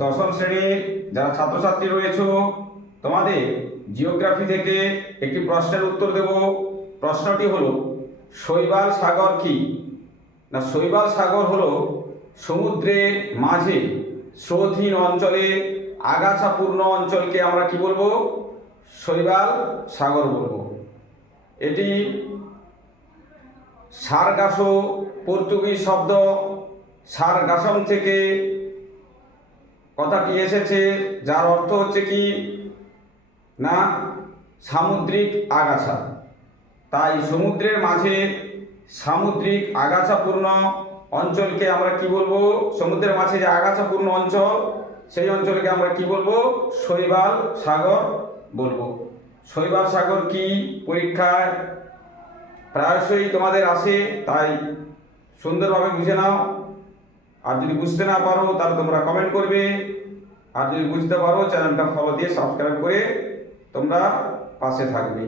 দশম শ্রেণির যারা ছাত্রছাত্রী রয়েছে, তোমাদের জিওগ্রাফি থেকে একটি প্রশ্নের উত্তর দেব। প্রশ্নটি হলো, শৈবাল সাগর কি? না, শৈবাল সাগর হলো সমুদ্রের মাঝে স্রোতহীন অঞ্চলে আগাছাপূর্ণ অঞ্চলকে আমরা কি বলব? শৈবাল সাগর বলব। এটি সারগাসো পর্তুগিজ শব্দ সারগাসম থেকে কথাটি এসেছে, যার অর্থ হচ্ছে কি? না, সামুদ্রিক আগাছা। তাই সমুদ্রের মাঝে সামুদ্রিক আগাছাপূর্ণ অঞ্চলকে আমরা কি বলব? সমুদ্রের মাঝে যে আগাছাপূর্ণ অঞ্চল, সেই অঞ্চলকে আমরা কি বলব? শৈবাল সাগর বলব। শৈবাল সাগর কি? পরীক্ষায় প্রায়শই তোমাদের আসে, তাই সুন্দরভাবে বুঝে নাও। আর যদি বুঝতে না পারো, তাহলে তোমরা কমেন্ট করবে। আর যদি বুঝতে পারো চ্যানেলটা ফলো দিয়ে সাবস্ক্রাইব করে তোমরা পাশে থাকবে।